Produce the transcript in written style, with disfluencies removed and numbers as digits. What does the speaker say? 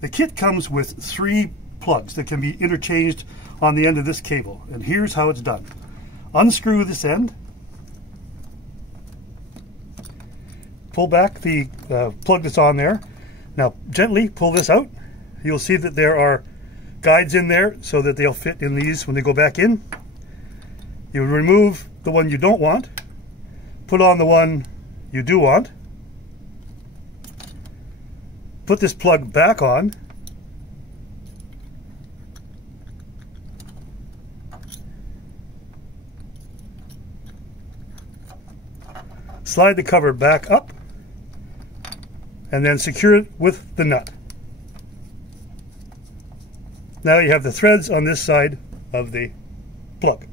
The kit comes with 3 plugs that can be interchanged on the end of this cable, and here's how it's done. Unscrew this end, pull back the plug that's on there. Now gently pull this out. You'll see that there are guides in there so that they'll fit in these when they go back in. You remove the one you don't want, put on the one you do want, put this plug back on, slide the cover back up, and then secure it with the nut. Now you have the threads on this side of the plug.